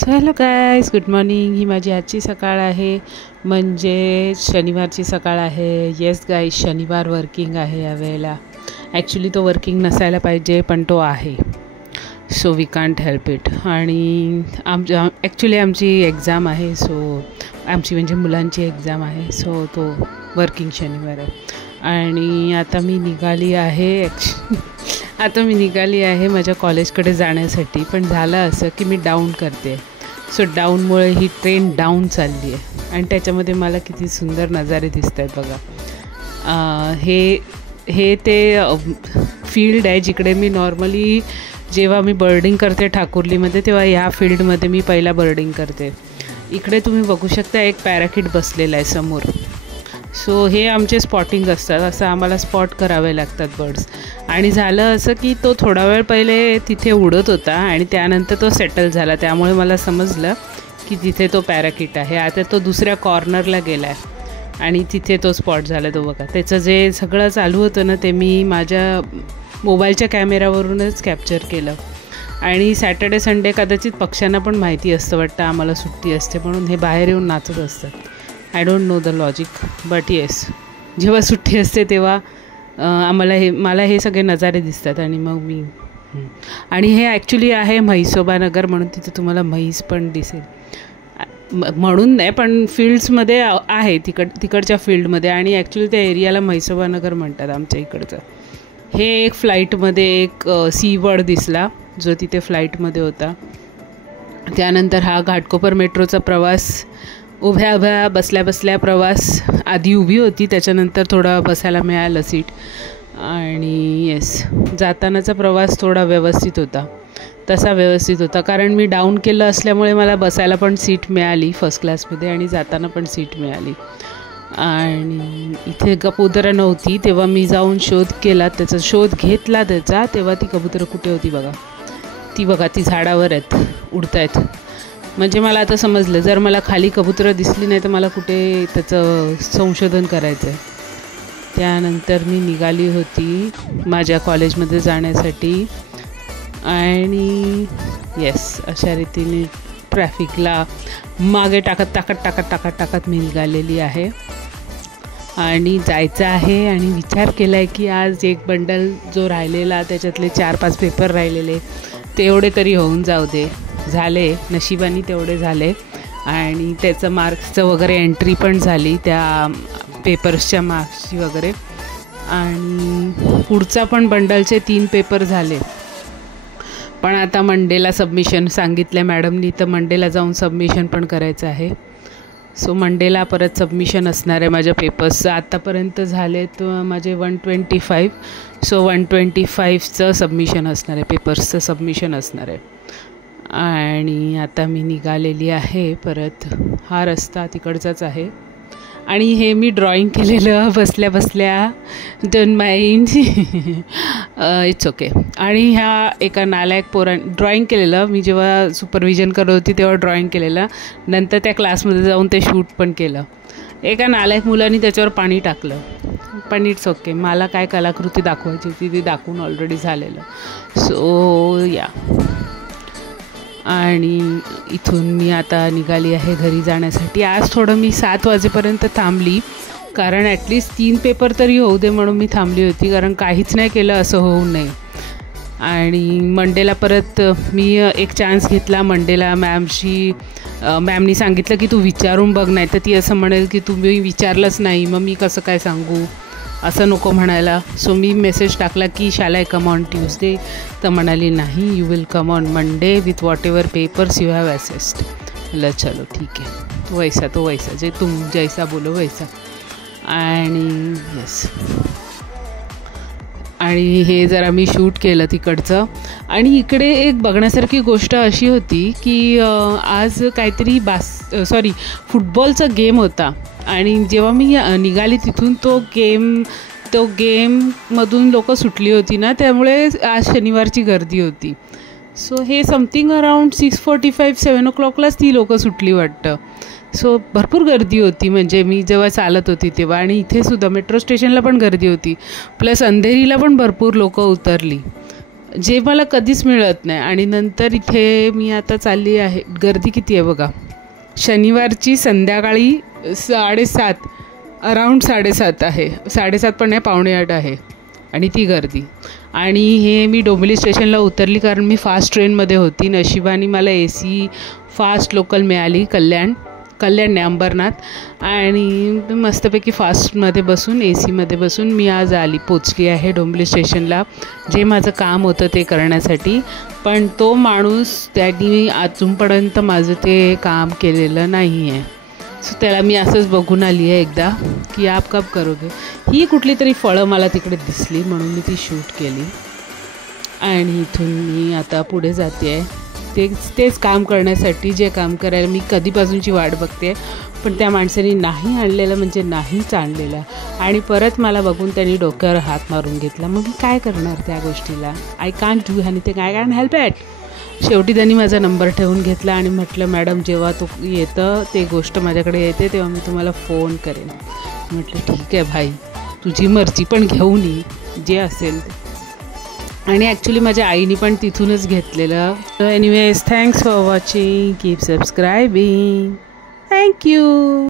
So hello guys, good morning. ही माझी आजची सकाळ आहे, म्हणजे शनिवारची सकाळ आहे. येस गाईज, शनिवार वर्किंग आहे या वेळेला. ॲक्च्युली तो वर्किंग नसायला पाहिजे, पण तो आहे. So we can't help it. आणि ॲक्च्युली आमची एक्झाम आहे, सो आमची म्हणजे मुलांची एक्झाम आहे, सो तो वर्किंग शनिवार आहे. आणि आता मी निघाली आहे माझ्या कॉलेजकडे जाण्यासाठी. पण झालं असं की मी डाऊन करते. सो डाऊनमुळे ही ट्रेन डाऊन चालली आहे आणि त्याच्यामध्ये मला किती सुंदर नजारे दिसत आहेत बघा. हे ते फील्ड आहे जिकडे मी नॉर्मली जेव्हा मी बर्डिंग करते ठाकुर्लीमध्ये, तेव्हा ह्या फील्डमध्ये मी पहिला बर्डिंग करते. इकडे तुम्ही बघू शकता एक पॅराकिट बसलेला आहे समोर. सो हे आमचे स्पॉटिंग असतात, असं आम्हाला स्पॉट करावे लागतात बर्ड्स. आणि झालं असं की तो थोडा वेळ पहिले तिथे उडत होता आणि त्यानंतर तो सेटल झाला, त्यामुळे मला समजलं की तिथे तो पॅराकिट आहे. आता तो दुसऱ्या कॉर्नरला गेला आहे आणि तिथे तो स्पॉट झाला. तो बघा, त्याचं जे सगळं चालू होतं ना, ते मी माझ्या मोबाईलच्या कॅमेऱ्यावरूनच कॅप्चर केलं. आणि सॅटर्डे संडे कदाचित पक्ष्यांना पण माहिती असतं वाटतं आम्हाला सुट्टी असते म्हणून हे बाहेर येऊन नाचत असतात. I don't know the logic, but yes, जेव्हा सुट्टी असते तेव्हा मला हे सगळे नजारे दिसतात. आणि मग आणि हे ॲक्च्युली आहे म्हैसोबा नगर, म्हणून तिथे तुम्हाला म्हैस पण दिसेल. म्हणून नाही, पण फील्ड्समध्ये आहे, तिकडच्या फील्डमध्ये. आणि ॲक्च्युली त्या एरियाला म्हैसोबा नगर म्हणतात आमच्या इकडचं. हे एक फ्लाईटमध्ये एक सी बर्ड दिसला, जो तिथे फ्लाईटमध्ये होता. त्यानंतर हा घाटकोपर मेट्रोचा प्रवास, उभ्या बसल्या प्रवास. आधी उभी होती, त्याच्यानंतर थोडं बसायला मिळालं सीट. आणि येस, जातानाचा प्रवास थोडा व्यवस्थित होता, कारण मी डाऊन केलं असल्यामुळे मला बसायला पण सीट मिळाली फर्स्ट क्लासमध्ये आणि जाताना पण सीट मिळाली. आणि इथे कबुतरं नव्हती, तेव्हा मी जाऊन त्याचा शोध घेतला त्याचा. तेव्हा ती कबुतरं कुठे होती बघा, ती झाडावर आहेत, उडतायत. म्हणजे मला आता समजलं, जर मला खाली कबुतरं दिसली नाही तर मला कुठे त्याचं संशोधन करायचं आहे. त्यानंतर मी निघाली होती माझ्या कॉलेजमध्ये जाण्यासाठी. आणि येस, अशा रीतीने ट्रॅफिकला मागे टाकत मी निघालेली आहे आणि जायचं आहे. आणि विचार केला आहे की आज एक बंडल जो राहिलेला, त्याच्यातले 4-5 पेपर राहिलेले, तेवढे तरी होऊन जाऊ दे. झाले, नशिबाने तेवढे झाले. आणि त्याचं मार्क्सचं वगैरे एंट्री पण झाली, त्या पेपर्सच्या मार्क्सची वगैरे. आणि पुढचा पण बंडलचे 3 पेपर झाले. पण आता मंडेला सबमिशन सांगितलं मॅडमनी, तर मंडेला जाऊन सबमिशन पण करायचं आहे. सो मंडेला परत सबमिशन असणार आहे माझ्या पेपर्सचं. आत्तापर्यंत झाले तर माझे 125. सो 125चं सबमिशन असणार आहे, पेपर्सचं सबमिशन असणार आहे. आणि आता मी निघालेली आहे परत. हा रस्ता तिकडचाच आहे. आणि हे मी ड्रॉईंग केलेलं बसल्या डोंट माइंड, इट्स ओके. आणि ह्या एका नालायक ड्रॉईंग केलेलं मी जेव्हा सुपरविजन करत होती तेव्हा ड्रॉईंग केलेलं. नंतर त्या क्लासमध्ये जाऊन ते शूट पण केलं. एका नालायक मुलांनी त्याच्यावर पाणी टाकलं, पण इट्स ओके. मला काय कलाकृती दाखवायची होती ती दाखवून ऑलरेडी झालेलं. सो या. आणि इथून मी आता निघाली आहे घरी जाण्यासाठी. आज थोडं मी 7 वाजेपर्यंत थांबली, कारण ॲटलिस्ट 3 पेपर तरी होऊ दे म्हणून मी थांबली होती, कारण काहीच नाही केलं असं होऊ नये. आणि मंडेला परत मी एक चान्स घेतला. मंडेला मॅमनी सांगितलं की तू विचारून बघ, नाही तर ती असं म्हणेल की तुम्ही विचारलंच नाही, मग मी कसं काय सांगू, असं नको म्हणायला. सो मी मेसेज टाकला की shall I come on Tuesday, तर म्हणाली नाही, you will come on Monday with what ever papers you have assessed. म्हटलं चलो ठीक आहे, तो वैसा जे तुम जैसा बोलो वैसा. आणि येस, आणि हे जरा मी शूट केलं तिकडचं. आणि इकडे एक बघण्यासारखी गोष्ट अशी होती की आज काहीतरी फुटबॉलचा गेम होता. आणि जेव्हा मी निघाली तिथून तो गेममधून लोकं सुटली होती ना, त्यामुळे आज शनिवारची गर्दी होती. सो हे समथिंग अराउंड 6:45-7 o'clockलाच ती लोकं सुटली वाटतं. सो भरपूर गर्दी होती, म्हणजे मी जेव्हा चालत होती तेव्हा. आणि इथे सुद्धा मेट्रो स्टेशनला पण गर्दी होती, प्लस अंधेरीला पण भरपूर लोकं उतरली. जे मला कधीच मिळत नाही. आणि नंतर इथे मी आता चालली आहे. गर्दी किती आहे बघा. शनिवारची संध्याकाळी 7:30 अराऊंड 7:30 आहे. 7:30 पण नाही, 7:45 आहे. आणि ती गर्दी. आणि हे मी डोंबिवली स्टेशनला उतरली कारण मी फास्ट ट्रेनमध्ये होती. नशिबाने मला AC फास्ट लोकल मिळाली. कल्याण नाही, अंबरनाथ. आणि मस्तपैकी फास्टमध्ये बसून AC बसून मी आज पोचली आहे डोंबिवली स्टेशनला. जे माझं काम होतं ते करण्यासाठी. पण तो माणूस त्यांनी अजूनपर्यंत माझं ते काम केलेलं नाही आहे. सो त्याला मी असंच बघून आली आहे एकदा की आप कब करोगे. ही कुठली तरी फळं मला तिकडे दिसली म्हणून मी ती शूट केली. आणि इथून मी आता पुढे जाते आहे तेच काम करण्यासाठी, जे काम करायला मी कधीपासूनची वाट बघते. पण त्या माणसाने नाही आणलेलं म्हणजे नाहीच आणलेलं. आणि परत मला बघून त्यांनी डोक्यावर हात मारून घेतला. मग मी काय करणार त्या गोष्टीला. I can't do anything, I can help it. शेवटी त्यांनी माझा नंबर ठेवून घेतला आणि म्हटलं मॅडम जेव्हा तो येतं ते गोष्ट माझ्याकडे येते तेव्हा मी तुम्हाला फोन करेन. म्हटलं ठीक आहे भाई, तुझी मर्जी, पण घेऊन ये जे असेल ते. आणि ॲक्च्युली माझ्या आईने पण तिथूनच घेतलेलं. Anyways, thanks for watching, keep सबस्क्रायबिंग, thank you.